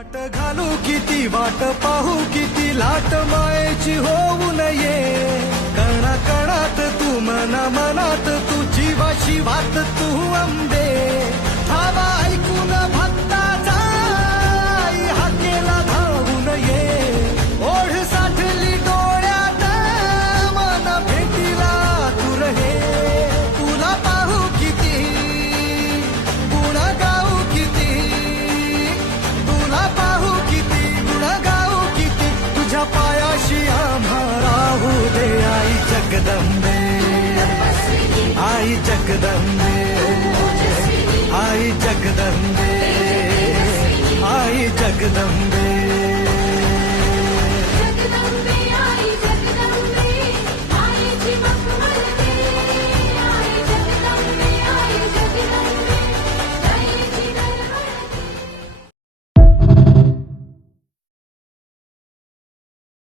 वाट घालू किती वाट पाहू किती लाट मायेची होऊ नये कणा कणात तू मना मनात तू जीवाशी वात तू अंबे ठावा ऐकून भक्ताचा आई हाकेला धावू नये ओढ साठली डोळ्यात मन भेटीला तू रहे तुला पाहू किती गुण गाऊ किती तुला पाहू किती गुण गाऊ किती तुझ्या पायाशी आम्हा राहू दे आई जगदंबे आई जगदंबे आई जगदंबे आई जगदंबे